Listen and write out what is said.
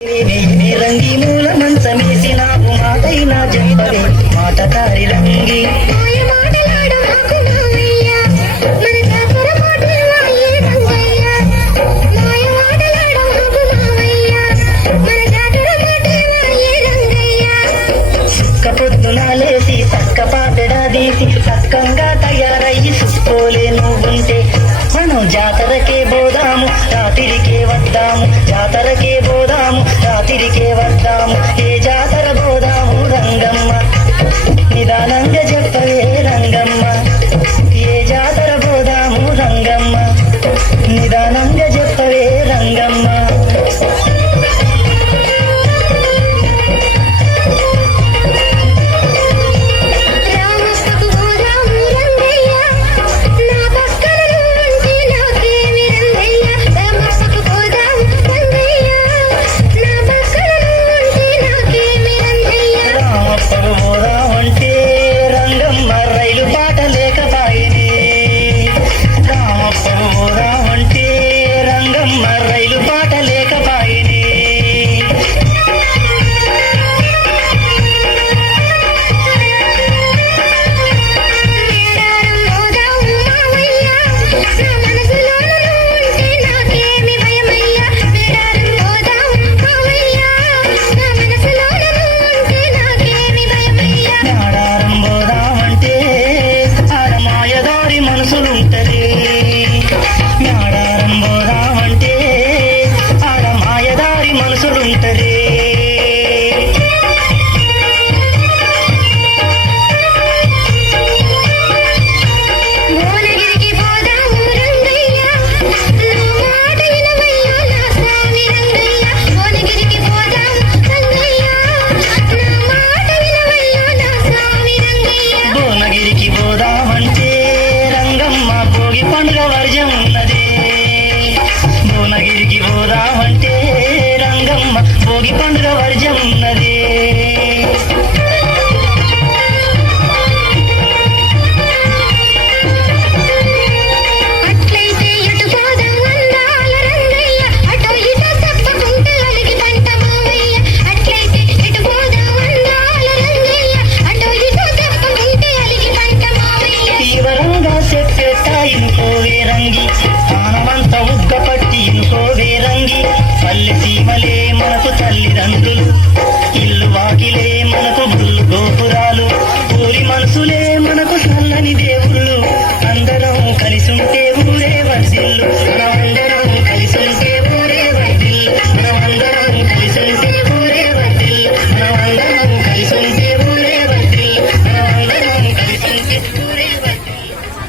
రంగి మూల మంచమేసినావు మాటైనా చెప్పవే మాటకారి రంగి పొద్దున లేసి చక్క పాపెడా తీసి చక్కంగా తయారయ్యి చూసుకోలే నువ్వుంటే మనం జాతరకే పోదాము రాత్రికే వద్దాము జాతరకే పోదాము రాత్రికే వద్దాము ఏ జాతర పోదాము రంగమ్మ నిదానంగా చెప్పవే రంగమ్మ ఏ జాతర పోదాము రంగమ్మ నిదానంగా చెప్పవే రంగమ్మ భోగి పండుగ వర్జం ఉన్నది అట్లయితే ఎటు పోదాం అందాల రంగయ్య అటో ఇటో తప్పకుంటే అలిగి పంట మావయ్య అట్లయితే ఎటు పోదాం అందాల రంగయ్య అటో ఇటో తప్పకుంటే అలిగి పంట మావయ్య తీవ్రంగా చెప్పేట ఇనుకోవే రంగి ఆనమంత ఉగ్గ పట్టి ఇనుకోవే రంగి పల్లె సీమలే మనకు తల్లిదండ్రులు ఇల్లు వాకిలే మన